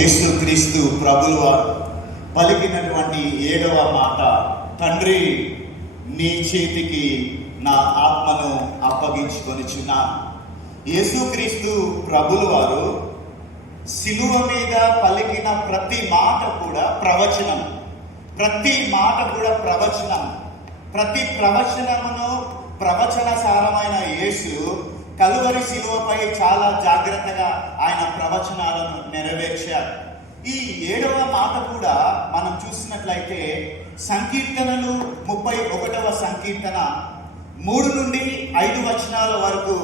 యేసుక్రీస్తు ప్రభులు వారు పలికినటువంటి ఏడవ మాట తండ్రి నీ చేతికి నా ఆత్మను అప్పగించుకొనిచున్నాను యేసుక్రీస్తు ప్రభులు వారు సిలువ మీద పలికిన ప్రతి మాట కూడా ప్రవచనం. ప్రతి మాట కూడా ప్రవచనం. ప్రతి ప్రవచనమును ప్రవచన సారమైన యేసు కలువరి శిలువపై చాలా జాగ్రత్తగా ఆయన ప్రవచనాలను నెరవేర్చారు. ఈ ఏడవ మాట కూడా మనం చూసినట్లయితే సంకీర్తనలు ముప్పై ఒకటవ సంకీర్తన మూడు నుండి ఐదు వచనాల వరకు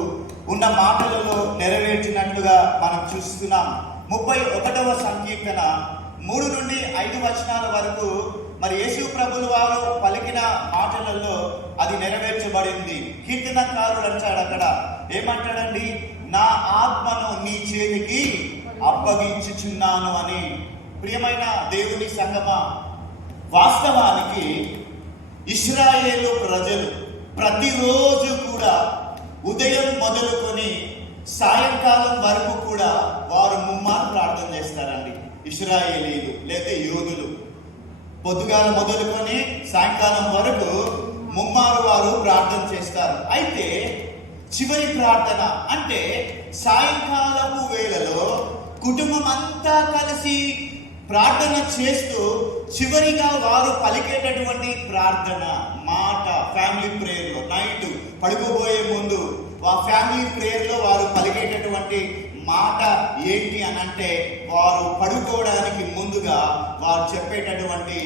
ఉన్న మాటలలో నెరవేర్చినట్లుగా మనం చూస్తున్నాం. ముప్పై ఒకటవ సంకీర్తన మూడు నుండి ఐదు వచనాల వరకు మరి యేసు ప్రభులు వారు పలికిన మాటలలో అది నెరవేర్చబడింది. కీర్తనకారుడు అంటాడు అక్కడ ఏమంటాడండి? నా ఆత్మను నీ చేతికి అప్పగించుచున్నాను అని. ప్రియమైన దేవుని సంగమా వాస్తవానికి ఇస్రాయేలు ప్రజలు ప్రతిరోజు కూడా ఉదయం మొదలుకొని సాయంకాలం వరకు కూడా వారు ముమ్మారు ప్రార్థన చేస్తారండి. ఇస్రాయేలీలు లేదా యోధులు. పొద్దుగాల మొదలుకొని సాయంకాలం వరకు ముమ్మారు వారు ప్రార్థన చేస్తారు. అయితే చివరి ప్రార్థన అంటే సాయంకాలపు వేళలో కుటుంబం అంతా కలిసి ప్రార్థన చేస్తూ చివరిగా వారు పలికేటటువంటి ప్రార్థన మాట ఫ్యామిలీ ప్రేయర్లో నైట్ పడుకోబోయే ముందు ఆ ఫ్యామిలీ ప్రేయర్లో వారు పలికేటటువంటి మాట ఏంటి అని అంటే వారు పడుకోవడానికి ముందుగా వారు చెప్పేటటువంటి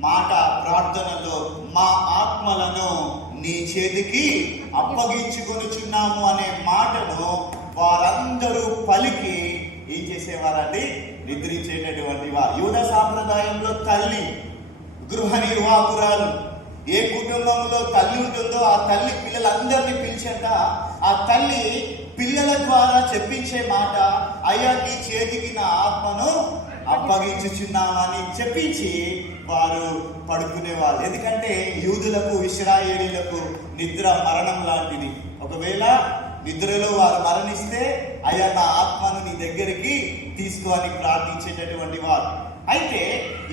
మాట ప్రార్థనలో మా ఆత్మలను నీ చేతికి అప్పగించుకొనుచున్నాము అనే మాటను వారందరూ పలికి ఏం చేసేవారండి? నిద్రించేటటువంటి వారు. యూద సాంప్రదాయంలో తల్లి గృహ నిర్వాహకురాలు ఏ కుటుంబంలో తల్లి ఉంటుందో ఆ తల్లి పిల్లలందరినీ పిలిచేట ఆ తల్లి పిల్లల ద్వారా చెప్పించే మాట అయ్యా నీ చేతికి నా ఆత్మను అప్పగించుచున్నామని చెప్పించి వారు పడుకునేవాళ్ళు. ఎందుకంటే యూదులకు ఇస్రాయేలీలకు నిద్ర మరణం లాంటిది. ఒకవేళ నిద్రలో వారు మరణిస్తే అయ్యా నా ఆత్మను నీ దగ్గరికి తీసుకోవాలని ప్రార్థించేటటువంటి వారు. అయితే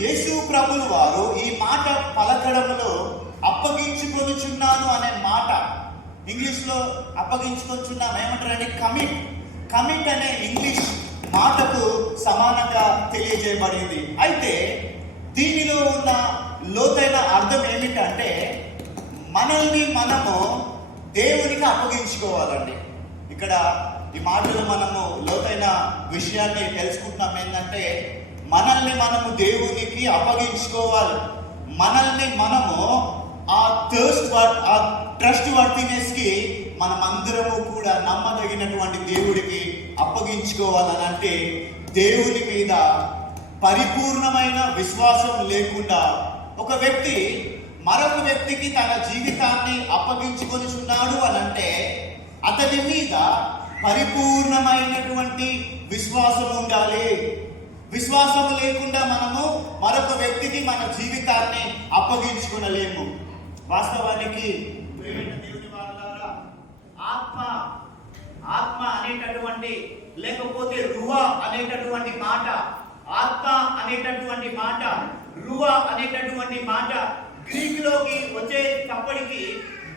యేసు ప్రభులు వారు ఈ మాట పలకడంలో అప్పగించుకొనుచున్నాను అనే మాట ఇంగ్లీష్లో అప్పగించుకొనుచున్నాం ఏమంటారండి కమిట్. కమిట్ అనే ఇంగ్లీష్ మాటకు సమానంగా తెలియజేయబడింది. అయితే దీనిలో ఉన్న లోతైన అర్థం ఏమిటంటే మనల్ని మనము దేవునికి అప్పగించుకోవాలండి. ఇక్కడ ఈ మాటలు మనము లోతైన విషయాన్ని తెలుసుకుంటున్నాం. ఏంటంటే మనల్ని మనము దేవునికి అప్పగించుకోవాలి. మనల్ని మనము ఆ థర్స్ట్ ఆ ట్రస్ట్ వర్తినెస్కి మనం అందరము కూడా నమ్మదగినటువంటి దేవుడికి అప్పగించుకోవాలని అంటే దేవుని మీద పరిపూర్ణమైన విశ్వాసం లేకుండా ఒక వ్యక్తి మరొక వ్యక్తికి తన జీవితాన్ని అప్పగించుకొని ఉన్నాడు అని అంటే అతని మీద పరిపూర్ణమైనటువంటి విశ్వాసం ఉండాలి. విశ్వాసం లేకుండా మనము మరొక వ్యక్తికి మన జీవితాన్ని అప్పగించుకునలేము. వాస్తవానికి ప్రియమైన దేవుని వారలారా, ఆత్మ ఆత్మ అనేటటువంటి లేకపోతే రువ అనేటటువంటి మాట ఆత్మ అనేటటువంటి మాట రువ అనేటటువంటి మాట గ్రీకులోకి వచ్చేటప్పటికి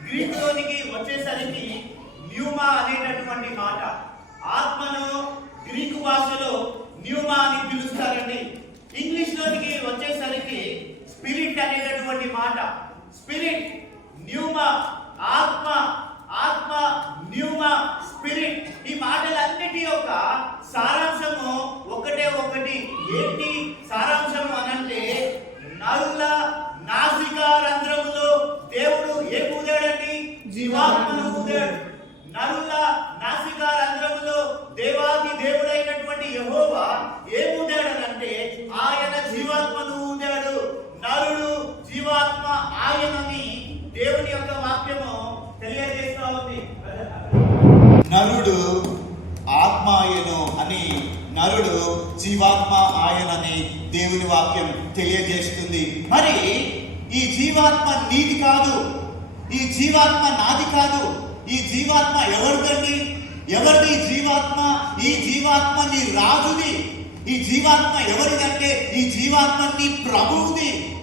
గ్రీకులోనికి వచ్చేసరికి న్యూమా అనేటటువంటి మాట. ఆత్మను గ్రీకు భాషలో న్యూమా అని పిలుస్తారండి. ఇంగ్లీష్ లోనికి వచ్చేసరికి స్పిరిట్ అనేటటువంటి మాట. స్పిరిట్ న్యూమా ఆత్మ ఆత్మ న్యూమా స్పిరిట్. మాటలన్నిటి యొక్క సారాంశము ఒకటే ఒకటి. ఏంటి సారాంశం అనంటే నరుల నాసిక రంధ్రములో దేవుడు ఏ ఊదాడండి జీవాత్మను ఊదాడు నరుల నాసిక రంధ్రములో దేవాది దేవుడైనటువంటి యహోవా ఏ ఊదాడనంటే ఆయన జీవాత్మను ఊదాడు నరుడు జీవాత్మ ఆయనని దేవుని యొక్క వాక్యము తెలియజేస్తా ఉంది. నరుడు ఆత్మాయను అని నరుడు జీవాత్మ ఆయనని దేవుని వాక్యం తెలియజేస్తుంది. మరి ఈ జీవాత్మ నీది కాదు. ఈ జీవాత్మ నాది కాదు. ఈ జీవాత్మ ఎవరిదండి? ఎవరిది జీవాత్మ? ఈ జీవాత్మ నీ రాజుది. ఈ జీవాత్మ ఎవరిదంటే? ఈ జీవాత్మ నీ ప్రభువుది.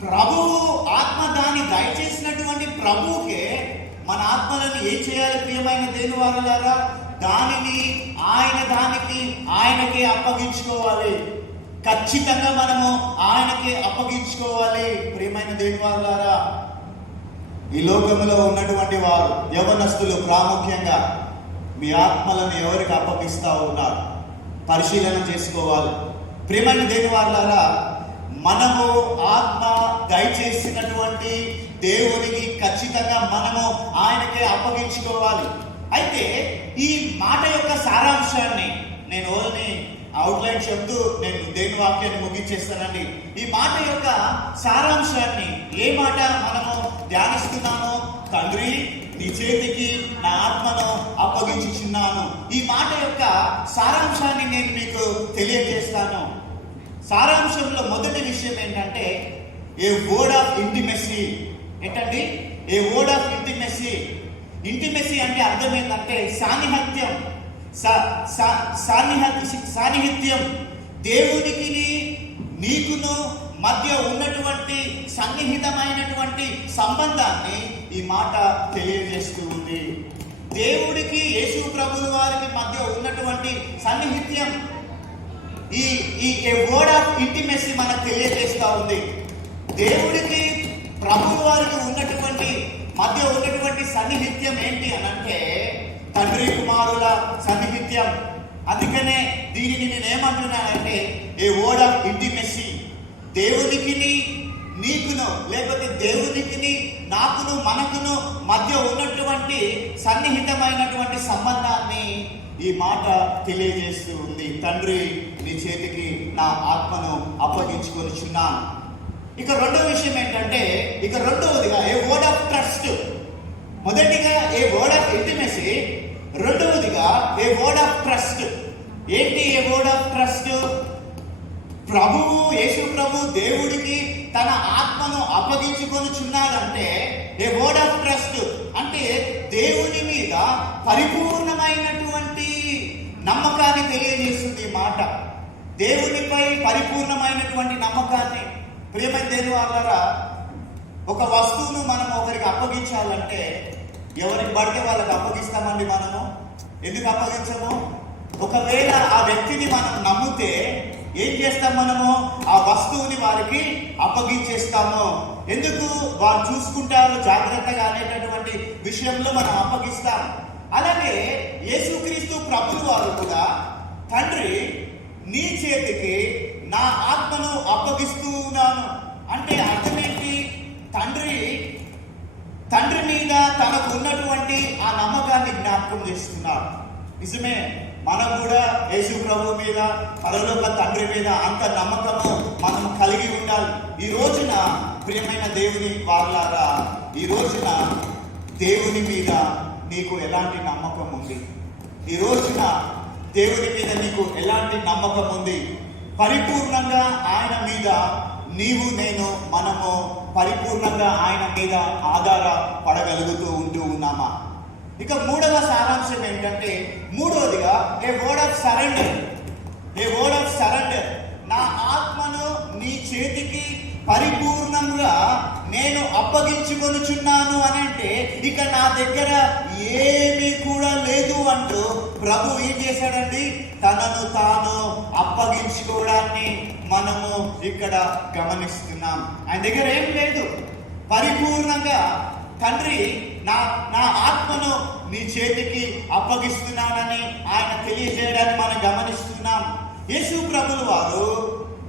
ప్రభువు ఆత్మ దాన్ని దయచేసినటువంటి ప్రభువుకే మన ఆత్మలను ఏం చేయాలి ప్రియమైన దేని వారలారా? దానిని ఆయన దానికి ఆయనకే అప్పగించుకోవాలి. ఖచ్చితంగా మనము ఆయనకే అప్పగించుకోవాలి. ప్రియమైన దేవుని వారలారా ఈ లోకంలో ఉన్నటువంటి వారు యవనస్తులు ప్రాముఖ్యంగా మీ ఆత్మలను ఎవరికి అప్పగిస్తూ ఉన్నారు? పరిశీలన చేసుకోవాలి. ప్రియమైన దేవుని వాళ్ళారా మనము ఆత్మ దయచేసినటువంటి దేవునికి ఖచ్చితంగా మనము ఆయనకే అప్పగించుకోవాలి. అయితే ఈ మాట యొక్క సారాంశాన్ని నేను ఓన్లీ అవుట్లైన్ చెప్తూ నేను దేని వాక్యాన్ని ముగించేస్తానండి. ఈ మాట యొక్క సారాంశాన్ని ఏ మాట మనము ధ్యానిస్తున్నామో తండ్రి నీ చేతికి నా ఆత్మను అప్పగించుచున్నాను. ఈ మాట యొక్క సారాంశాన్ని నేను మీకు తెలియజేస్తాను. సారాంశంలో మొదటి విషయం ఏంటంటే ఏ వర్డ్ ఆఫ్ ఇంటిమెసీ ఏంటండి? A word of intimacy intimacy అంటే అర్థం ఏంటంటే సాన్నిహత్యం. సాన్నిహిత్యం దేవునికి నీకును మధ్య ఉన్నటువంటి సన్నిహితమైనటువంటి సంబంధాన్ని ఈ మాట తెలియజేస్తూ ఉంది. దేవుడికి యేసు ప్రభుల వారికి మధ్య ఉన్నటువంటి సన్నిహిత్యం ఈ ఈ వర్డ్ ఆఫ్ ఇంటిమెసీ మనకు తెలియజేస్తూ ఉంది. దేవుడికి ప్రభువు వారికి ఉన్నటువంటి మధ్య ఉన్నటువంటి సన్నిహిత్యం ఏంటి అని అంటే తండ్రి కుమారుల సన్నిహిత్యం. అందుకనే దీనిని నేను ఏమంటున్నానంటే ఏ ఓడ ఆఫ్ ఇంటిమెసీ దేవునికి నీకును లేకపోతే దేవునికి నాకును మనకును మధ్య ఉన్నటువంటి సన్నిహితమైనటువంటి సంబంధాన్ని ఈ మాట తెలియజేస్తూ ఉంది. తండ్రి నీ చేతికి నా ఆత్మను అప్పగించుకొనిచున్నాను. ఇక రెండో విషయం ఏంటంటే ఇక రెండవదిగా ఏ వర్డ్ ఆఫ్ ట్రస్ట్ మొదటిగా ఏ వర్డ్ ఆఫ్ ఇంటిమెసీ రెండవదిగా ఏ వర్డ్ ఆఫ్ ట్రస్ట్ ఏంటి ఏ వర్డ్ ఆఫ్ ట్రస్ట్ ప్రభువు యేసు ప్రభు దేవుడికి తన ఆత్మను అప్పగించుకొనుచున్నాడంటే ఏ వర్డ్ ఆఫ్ ట్రస్ట్ అంటే దేవుని మీద పరిపూర్ణమైనటువంటి నమ్మకాన్ని తెలియజేస్తుంది మాట. దేవునిపై పరిపూర్ణమైనటువంటి నమ్మకాన్ని. ప్రేమ దేని వాళ్ళరా ఒక వస్తువును మనం ఒకరికి అప్పగించాలంటే ఎవరికి పడితే వాళ్ళకి అప్పగిస్తామండి మనము. ఎందుకు అప్పగించము? ఒకవేళ ఆ వ్యక్తిని మనం నమ్మితే ఏం చేస్తాం మనము? ఆ వస్తువుని వారికి అప్పగించేస్తాము. ఎందుకు? వారు చూసుకుంటారు జాగ్రత్తగా అనేటటువంటి విషయంలో మనం అప్పగిస్తాం. అలాగే యేసుక్రీస్తు ప్రభులు వారు కూడా తండ్రి నీ చేతికి నా ఆత్మను అప్పగిస్తూ ఉన్నాను. అంటే అర్థమేంటి తండ్రి తండ్రి మీద తనకు ఉన్నటువంటి ఆ నమ్మకాన్ని జ్ఞాపకం చేస్తున్నారు నిజమే మనం కూడా యేసు ప్రభు మీద పరలోక తండ్రి మీద అంత నమ్మకము మనం కలిగి ఉండాలి. ఈ రోజున ప్రియమైన దేవుని వాళ్ళారా ఈ రోజున దేవుని మీద నీకు ఎలాంటి నమ్మకం ఉంది? ఈ రోజున దేవుని మీద నీకు ఎలాంటి నమ్మకం ఉంది? పరిపూర్ణంగా ఆయన మీద నీవు నేను మనము పరిపూర్ణంగా ఆయన మీద ఆధారపడగలుగుతూ ఉంటూ ఉన్నామా? ఇక మూడవ సారాంశం ఏంటంటే మూడవదిగా a word of surrender a word of surrender నా ఆత్మను నీ చేతికి పరిపూర్ణంగా నేను అప్పగించుకొనుచున్నాను అని అంటే ఇక నా దగ్గర ఏమీ కూడా లేదు అంటూ ప్రభు ఏం చేశాడండి? తనను తాను అప్పగించుకోవడాన్ని మనము ఇక్కడ గమనిస్తున్నాం. ఆయన దగ్గర ఏం లేదు. పరిపూర్ణంగా తండ్రి నా నా ఆత్మను నీ చేతికి అప్పగిస్తున్నానని ఆయన తెలియజేయడాన్ని మనం గమనిస్తున్నాం. యేసు ప్రభుల వారు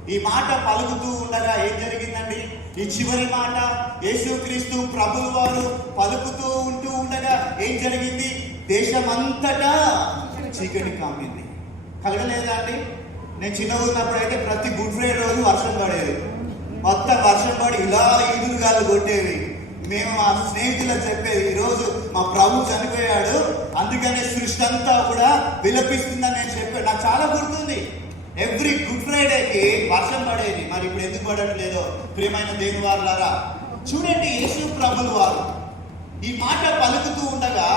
ఈ మాట పలుకుతూ ఉండగా ఏం జరిగిందండి? ఈ చివరి మాట యేసుక్రీస్తు ప్రభుల వారు పలుకుతూ ఉంటూ ఉండగా ఏం జరిగింది? దేశమంతటా చీకటి కామింది. కలగలేదా అండి? నేను చిన్నగా ఉన్నప్పుడు అయితే ప్రతి గుడ్ ఫ్రైడే రోజు వర్షం పడేది. మొత్తం వర్షం పడి ఇలా ఈదురుగాలు కొట్టేవి మేము మా స్నేహితులకు చెప్పేది ఈరోజు మా ప్రభు చనిపోయాడు అందుకనే సృష్టి అంతా కూడా విలపిస్తుందని నేను చెప్పాను నాకు చాలా గుర్తుంది. ఎవ్రీ గుడ్ ఫ్రైడేకి వర్షం పడేది. మరి ఇప్పుడు ఎందుకు పడట్లేదో ప్రియమైన దేని వారులారా? చూడండి యేసు ప్రభులు వారు. ఈ మాట పలుకుతూ ఉండగా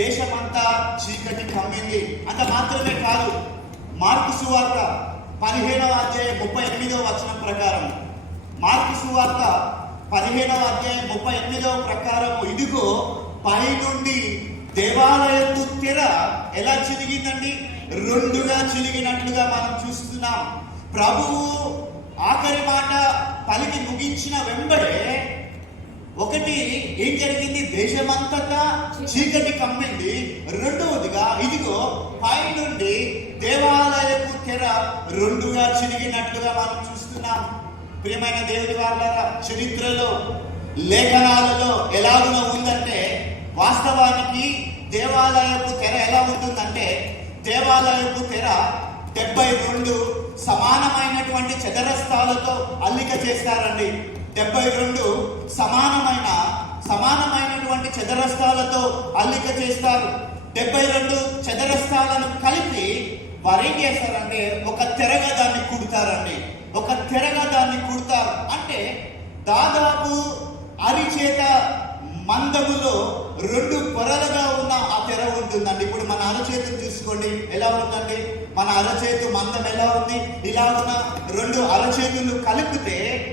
దేశమంతా చీకటి కమ్మింది. అంత మాత్రమే కాదు మార్కు సువార్త పదిహేనవ అధ్యాయం ముప్పై ఎనిమిదవ వచనం ప్రకారం. మార్కు సువార్త పదిహేనవ అధ్యాయం ముప్పై ఎనిమిదవ ప్రకారం ఇదిగో పై నుండి దేవాలయపు తెర ఎలా చిరిగిందండి రెండుగా చిరిగినట్లుగా మనం చూస్తున్నాం. ప్రభువు ఆఖరి మాట పలికి ముగించిన వెంబడే ఒకటి ఏం జరిగింది? దేశమంతటా చీకటి కమ్మింది. రెండవదిగా ఇదిగో పై నుండి దేవాలయపు తెర రెండుగా చిరిగినట్లుగా మనం చూస్తున్నాం. ప్రియమైన దేవుడి వాళ్ళ చరిత్రలో లేఖనాలలో ఎలాగున ఉందంటే వాస్తవానికి దేవాలయపు తెర ఎలా ఉంటుందంటే దేవాలయపు తెర డెబ్బై రెండు సమానమైనటువంటి చదరస్తాలతో అల్లిక చేస్తారండి. డెబ్బై రెండు సమానమైన సమానమైనటువంటి చదరస్తాలతో అల్లిక చేస్తారు. డెబ్బై రెండు చదరస్తాలను కలిపి వారు ఏం చేస్తారంటే ఒక తెరగా దాన్ని కుడతారండి. ఒక తెరగా దాన్ని కుడతారు. అంటే దాదాపు అరిచేత మందములో రెండు పొరలుగా ఉన్న ఆ తెర ఉంటుందండి. ఇప్పుడు మన అరచేతిని చూసుకోండి. ఎలా ఉందండి? మన అరచేతు మందం ఎలా ఉంది? ఇలా ఉన్న రెండు అరచేతులు కలిపితే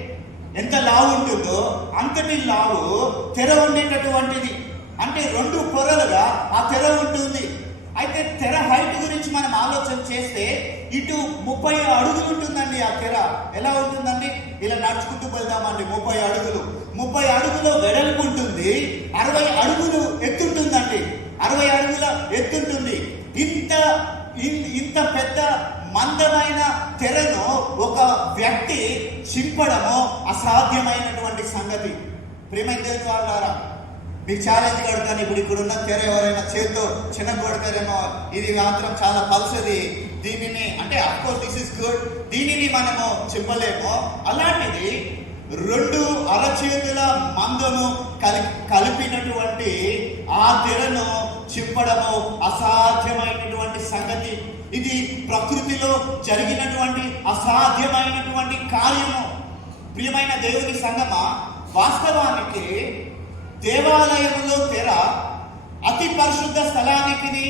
ఎంత లావు ఉంటుందో అంతటి లావు తెర ఉండేటటువంటిది. అంటే రెండు పొరలుగా ఆ తెర ఉంటుంది. అయితే తెర హైట్ గురించి మనం ఆలోచన చేస్తే ఇటు ముప్పై అడుగులు ఉంటుందండి ఆ తెర. ఎలా ఉంటుందండి? ఇలా నడుచుకుంటూ వెళ్దామండి ముప్పై అడుగులు. ముప్పై అడుగులో వెడల్పు ఉంటుంది అరవై అడుగులు ఎత్తుంటుందండి అరవై అడుగుల ఎత్తుంటుంది ఇంత ఇన్- ఇంత పెద్ద మందమైన తెరను ఒక వ్యక్తి చింపడము అసాధ్యమైనటువంటి సంగతి. ప్రేమ దేవుని వాళ్ళారా మీకు ఛాలెంజ్ కడతాను ఇప్పుడు ఇక్కడ ఉన్న తెర ఎవరైనా చేత్తో చిన్న కొడతారేమో ఇది మాత్రం చాలా పల్సది దీనిని అంటే అఫ్కోర్స్ దిస్ ఇస్ గుడ్ దీనిని మనము చెప్పలేము. అలాంటిది రెండు అరచేతుల మందము కలి కలిపినటువంటి ఆ తెరను చింపడము అసాధ్యమైనటువంటి సంగతి. ఇది ప్రకృతిలో జరిగినటువంటి అసాధ్యమైనటువంటి కార్యము. ప్రియమైన దేవుని సంగమ వాస్తవానికి దేవాలయంలో తెర అతి పరిశుద్ధ స్థలానికి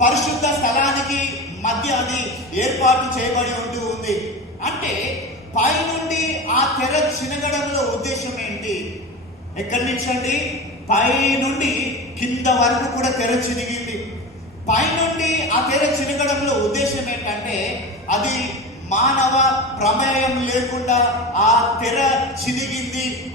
పరిశుద్ధ స్థలానికి మధ్య అది ఏర్పాటు చేయబడి ఉంటూ ఉంది. అంటే పైనుండి ఆ తెర చినగడంలో ఉద్దేశం ఏంటి? ఎక్కడి నుంచి అండి పై నుండి కింద వరకు కూడా తెర చినిగింది. పైనుండి ఆ తెర చినగడంలో ఉద్దేశం ఏంటంటే అది మానవ ప్రమేయం లేకుండా ఆ తెర చినిగి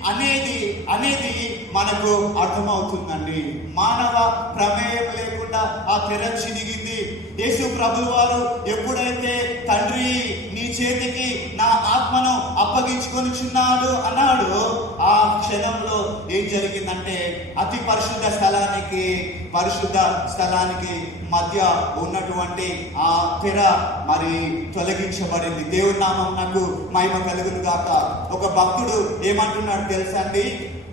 అనేది అనేది మనకు అర్థమవుతుందండి. మానవ ప్రమేయం లేకుండా ఆ తెర చినిగింది. యేసు ప్రభువు వారు ఎప్పుడైతే తండ్రి నీ చేతికి నా ఆత్మను అప్పగించుకొనిచున్నాడు అన్నాడు ఆ క్షణంలో ఏం జరిగిందంటే అతి పరిశుద్ధ స్థలానికి పరిశుద్ధ స్థలానికి మధ్య ఉన్నటువంటి ఆ తెర మరి తొలగించబడింది. దేవుడి నామం నాకు మహిమ కలుగును గాక. ఒక భక్తుడు ఏమంటున్నాడు తెలుసా అండి?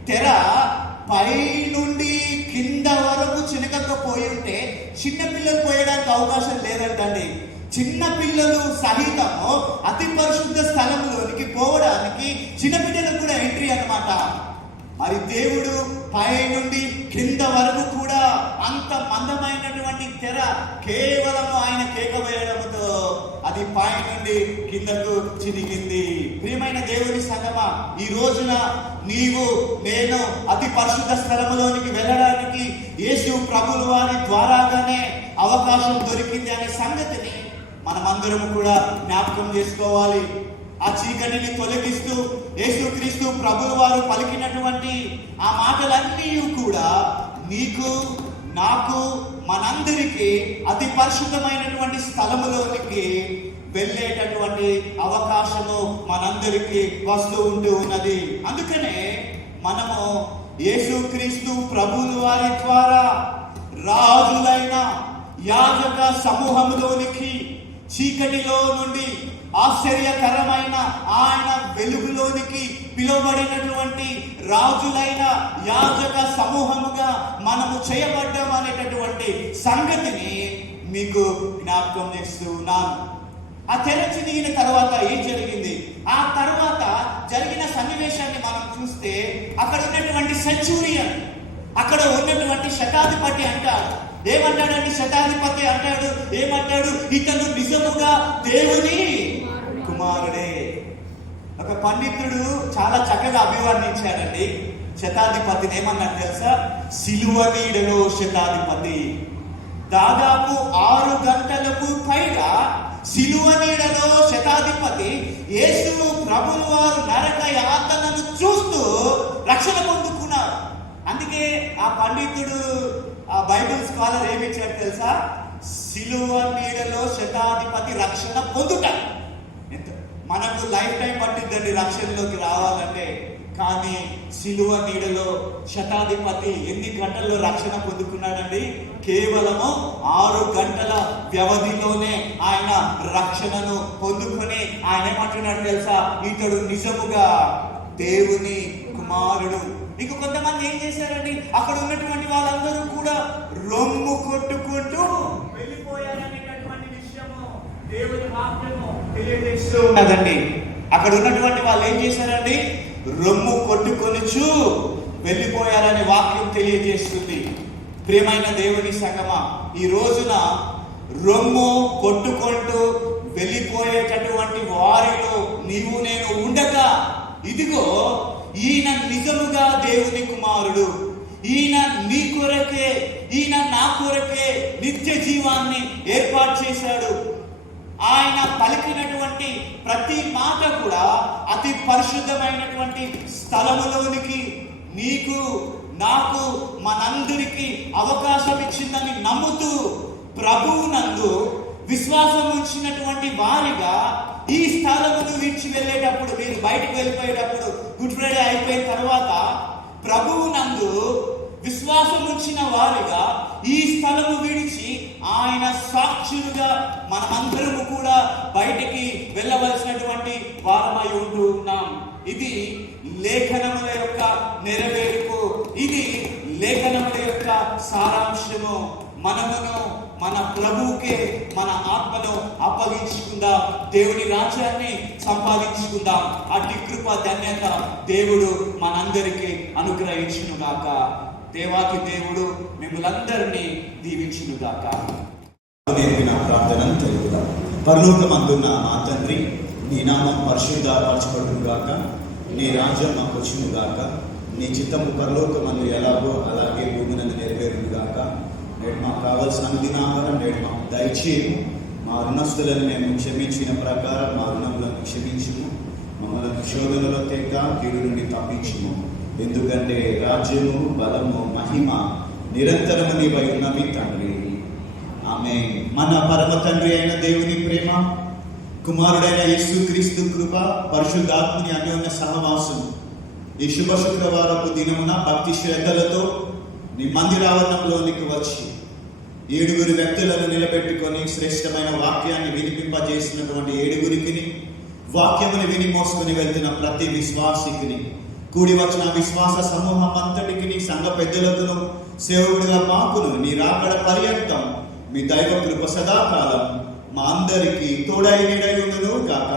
తెర పై నుండి కింద వరకు చినకపోయి ఉంటే చిన్న పిల్లలు పోయడానికి అవకాశం లేదంటండి. చిన్న పిల్లలు సహితము అతి పరిశుద్ధ స్థలంలోనికి పోవడానికి చిన్న పిల్లలకు కూడా ఎంట్రీ అన్నమాట. మరి దేవుడు పై నుండి కింద వరకు కూడా అంత మందమైనటువంటి తెర కేవలము ఆయన కేక వేయడంతో అది పై నుండి కిందకు చిరిగింది ప్రియమైన దేవుని సంగమా ఈ రోజున నీవు నేను అతి పరిశుద్ధ స్థలములోనికి వెళ్ళడానికి యేసు ప్రభులు వారి ద్వారాగానే అవకాశం దొరికింది అనే సంగతిని మనమందరం కూడా జ్ఞాపకం చేసుకోవాలి. ఆ చీకటిని తొలగిస్తూ యేసుక్రీస్తు ప్రభులు వారు పలికినటువంటి ఆ మాటలన్నీ కూడా నీకు నాకు మనందరికీ అతి పరిశుద్ధమైనటువంటి స్థలములోనికి వెళ్ళేటటువంటి అవకాశము మనందరికీ వస్తూ ఉంటూ ఉన్నది. అందుకనే మనము యేసుక్రీస్తు ప్రభులు వారి ద్వారా రాజులైన యాజక సమూహంలోనికి చీకటిలో నుండి ఆశ్చర్యకరమైన ఆయన వెలుగులోనికి పిలువబడినటువంటి రాజులైన యాజక సమూహముగా మనము చేయబడ్డాం అనేటటువంటి సంగతిని మీకు జ్ఞాపకం చేస్తూ ఉన్నాను ఆ తెరచి దిగిన తర్వాత ఏం జరిగింది? ఆ తర్వాత జరిగిన సన్నివేశాన్ని మనం చూస్తే అక్కడ ఉన్నటువంటి సెంచూరియన్ అక్కడ ఉన్నటువంటి శతాధిపతి అంటాడు. ఏమంటాడండి శతాధిపతి అంటాడు? ఏమంటాడు? ఇతను నిజముగా దేవుని ఒక పండితుడు చాలా చక్కగా అభివర్ణించాడండి. శతాధిపతిని ఏమన్నాడు తెలుసా? సిలువ నీడలో శతాధిపతి. దాదాపు ఆరు గంటలకు పైగా సిలువ నీడలో శతాధిపతి యేసు ప్రభువు వారు నరక యాతనను చూస్తూ రక్షణ పొందుకున్నారు. అందుకే ఆ పండితుడు ఆ బైబిల్ స్కాలర్ ఏమిచ్చాడు తెలుసా? సిలువ నీడలో శతాధిపతి రక్షణ పొందుట. ఎంత? మనకు లైఫ్ టైం పట్టిద్దండి రక్షణలోకి రావాలంటే. కానీ సిలువ నీడలో శతాధిపతి ఎన్ని గంటల్లో రక్షణ పొందుకున్నాడండి? కేవలము ఆరు గంటల వ్యవధిలోనే ఆయన రక్షణను పొందుకొని ఆయన ఏమంటున్నాడు తెలుసా? ఇతడు నిజముగా దేవుని కుమారుడు. ఇంక కొంతమంది ఏం చేశారండి? అక్కడ ఉన్నటువంటి వాళ్ళందరూ కూడా రొమ్ము కొట్టుకుంటూ వెళ్ళిపోయారనేటటువంటి విషయము దేవుని వాక్యము తెలియజేస్తూ ఉన్నదండి. అక్కడ ఉన్నటువంటి వాళ్ళు ఏం చేశారండి? రొమ్ము కొట్టుకొనుచు వెళ్ళిపోయారనే వాక్యం తెలియజేస్తుంది. ప్రియమైన దేవుని సగమ ఈ రోజున రొమ్ము కొట్టుకుంటూ వెళ్ళిపోయేటటువంటి వారిలో నీవు నేను ఉండగా ఇదిగో ఈయన నిజముగా దేవుని కుమారుడు. ఈయన నీ కొరకే ఈయన నా కొరకే నిత్య జీవాన్ని ఏర్పాటు చేశాడు. ఆయన పలికినటువంటి ప్రతి మాట కూడా అతి పరిశుద్ధమైనటువంటి స్థలములోనికి నీకు నాకు మనందరికీ అవకాశం ఇచ్చిందని నమ్ముతూ ప్రభువు నందు విశ్వాసం ఉంచినటువంటి వారిగా ఈ స్థలమును విడిచి వెళ్ళేటప్పుడు మీరు బయటకు వెళ్ళిపోయేటప్పుడు గుడ్ ఫ్రైడే అయిపోయిన తర్వాత ప్రభువు నందు విశ్వాసం ఉంచిన వారిగా ఈ స్థలము విడిచి ఆయన సాక్షులుగా మనమందరము కూడా బయటికి వెళ్ళవలసినటువంటి వారమై ఉంటూ ఉన్నాం. ఇది లేఖనముల యొక్క నెరవేర్పు. ఇది లేఖనముల యొక్క సారాంశము. మనమును మన ప్రభువుకే మన ఆత్మను అప్పగించుకుందాం. దేవుని రాజ్యాన్ని సంపాదించుకుందాం. అట్టి కృప ధన్యత దేవుడు మనందరికీ అనుగ్రహించును గాక దేవాకి దేవుడు మిమ్మల్ందరినీ దీవించును గాక నేర్పిన ప్రార్థనను తెలుగుదా పరలోకమందున్న మా తండ్రి నీ నామం పరిశుద్ధపరచబడును గాక నీ రాజ్యం మాకు వచ్చును గాక నీ చిత్తము పరలోకమందు ఎలాగో అలాగే భూమినందు నెరవేరును గాక నేడు మాకు కావలసిన అనుదినాహారం నేడు మాకు దయచేయము. మా రుణస్తులను మేము క్షమించిన ప్రకారం మా రుణములను క్షమించుము. మమ్మల్ని శోధనలో తెగ కీడు నుండి తప్పించము. ఎందుకంటే రాజ్యము బలము మహిమ నిరంతరము నీవై ఉన్నవి తండ్రి. ఆమె మన పరమ తండ్రి అయిన దేవుని ప్రేమ కుమారుడైన యేసుక్రీస్తు కృప పరిశుద్ధాత్మని అన్యోన్య సహవాసం. ఈ శుభ శుక్రవారపు దినమున భక్తి శ్రద్ధలతో నీ మందిరావరణంలోనికి వచ్చి ఏడుగురు వ్యక్తులను నిలబెట్టుకొని శ్రేష్టమైన వాక్యాన్ని వినిపింపజేసినటువంటి ఏడుగురికి వాక్యముని విని మోసుకుని వెళ్తున్న ప్రతి విశ్వాసికిని కూడి వచ్చిన విశ్వాస సమూహం అంతటికి సంఘ పెద్దలకును సేవకుడిగా మాకును నీ రాకడ పర్యంతం మీ దైవ కృప సదాకాలం మా అందరికీ తోడై నీడై ఉండును కాక